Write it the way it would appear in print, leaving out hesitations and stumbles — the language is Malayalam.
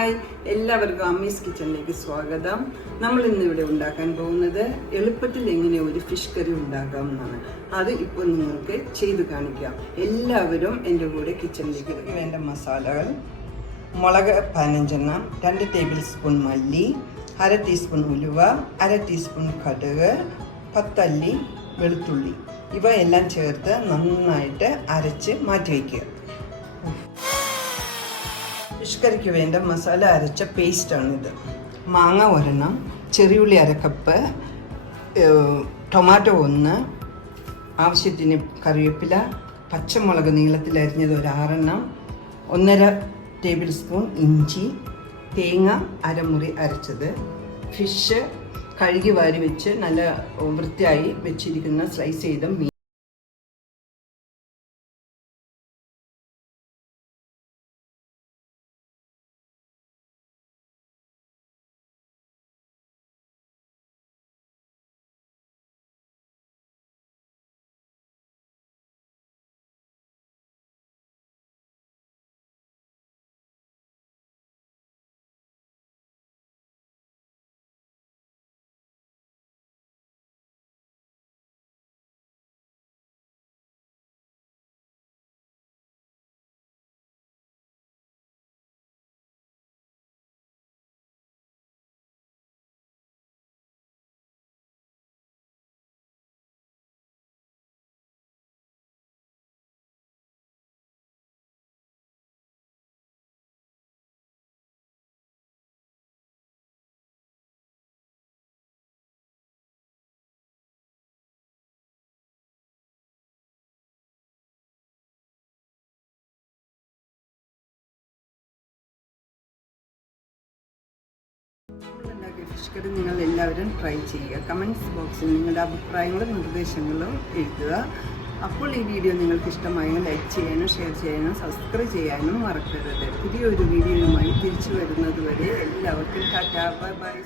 ഹായ്, എല്ലാവർക്കും അമ്മീസ് കിച്ചണിലേക്ക് സ്വാഗതം. നമ്മൾ ഇന്നിവിടെ ഉണ്ടാക്കാൻ പോകുന്നത് എളുപ്പത്തിൽ എങ്ങനെ ഒരു ഫിഷ് കറി ഉണ്ടാക്കാം എന്നാണ്. അത് ഇപ്പോൾ നിങ്ങൾക്ക് ചെയ്ത് കാണിക്കാം. എല്ലാവരും എൻ്റെ കൂടെ കിച്ചണിലേക്ക് വേണ്ട മസാലകൾ: മുളക് 15, 2 ടേബിൾ സ്പൂൺ മല്ലി, 1/2 ടീസ്പൂൺ ഉലുവ, 1/2 ടീസ്പൂൺ കടുക്, 10 അല്ലി വെളുത്തുള്ളി. ഇവയെല്ലാം ചേർത്ത് നന്നായിട്ട് അരച്ച് മാറ്റി വയ്ക്കുക. ഫിഷ് കറിക്ക് വേണ്ട മസാല അരച്ച പേസ്റ്റാണിത്. മാങ്ങ 1, ചെറിയുള്ളി 1/2 കപ്പ്, ടൊമാറ്റോ 1, ആവശ്യത്തിന് കറിവേപ്പില, പച്ചമുളക് നീളത്തിൽ അരിഞ്ഞത് 6, 1/2 ടേബിൾ സ്പൂൺ ഇഞ്ചി, തേങ്ങ 1/2 മുറി അരച്ചത്, ഫിഷ് കഴുകി വാരി വെച്ച് നല്ല വൃത്തിയായി വെച്ചിരിക്കുന്ന സ്ലൈസ് ചെയ്ത മീൻ. ഉണ്ടാക്കിയ ഫിഷ് കറി നിങ്ങൾ എല്ലാവരും ട്രൈ ചെയ്യുക. കമൻറ്റ്സ് ബോക്സിൽ നിങ്ങളുടെ അഭിപ്രായങ്ങളും നിർദ്ദേശങ്ങളും എഴുതുക. അപ്പോൾ ഈ വീഡിയോ നിങ്ങൾക്ക് ഇഷ്ടമായെങ്കിൽ ലൈക്ക് ചെയ്യാനും ഷെയർ ചെയ്യാനും സബ്സ്ക്രൈബ് ചെയ്യാനും മറക്കരുത്. പുതിയൊരു വീഡിയോയുമായി തിരിച്ചു വരുന്നത് വരെ എല്ലാവർക്കും ടാറ്റാ, ബൈ ബൈ.